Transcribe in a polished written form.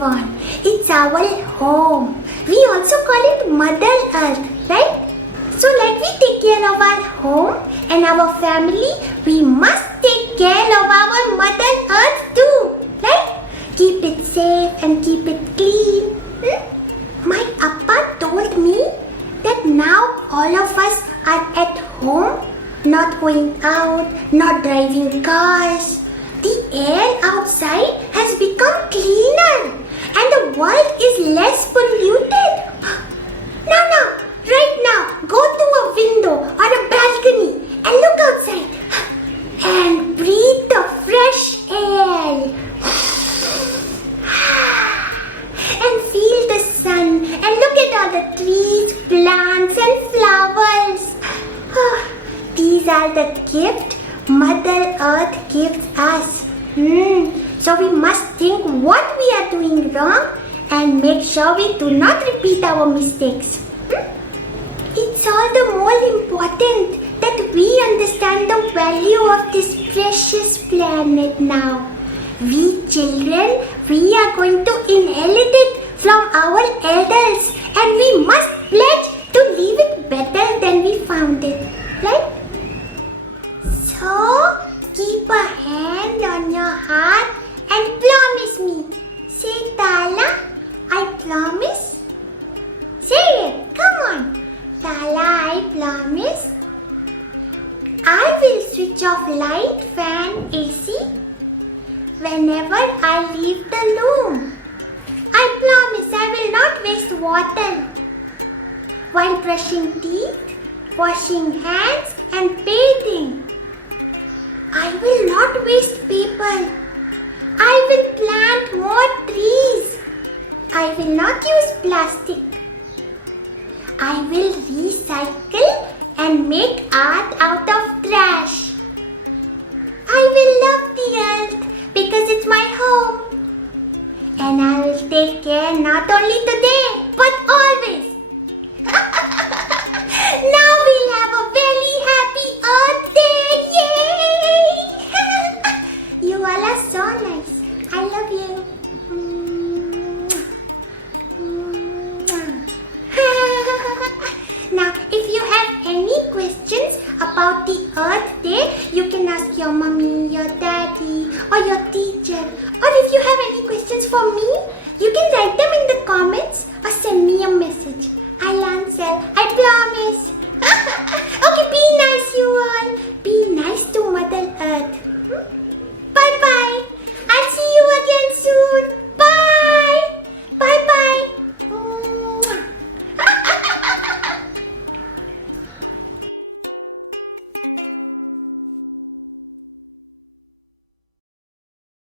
live on. It's our home. We also call it Mother Earth, right? So like we take care of our home and our family, we must take care of our Mother Earth too, right? Keep it safe and keep it clean. My Appa told me that now all of us are at home, not going out, not driving cars. The air outside has become cleaner and the world is less polluted. Now, right now, go to a window or a balcony and look outside and breathe the fresh air. And feel the sun and look at all the trees, plants and flowers. These are the gifts Mother Earth gives us. So we must think what we are doing wrong and make sure we do not repeat our mistakes. It's all the more important that we understand the value of this precious planet now. We children, we are going to inherit it from our elders and we must pledge to leave it better than we found it, right? So, keep a hand on your heart and promise me. Say, Tala, I promise. Say it, come on. Tala, I promise. I will switch off light, fan, AC whenever I leave the room. I promise I will not waste water while brushing teeth, washing hands and bathing. I will not waste paper. I will plant more trees. I will not use plastic. I will recycle and make art out of trash. I will love the earth because it's my home. And I will take care not only today but always. Now we'll have a very happy Earth Day. Yay! You all are so nice. I love you. Now, if you have any questions about the Earth Day, you can ask your mommy, your daddy, or your teacher. Or if you have any questions for me, you can write them in the comments or send me a message. I'll answer. I promise. Okay, be nice, you all. Be nice to Mother Earth.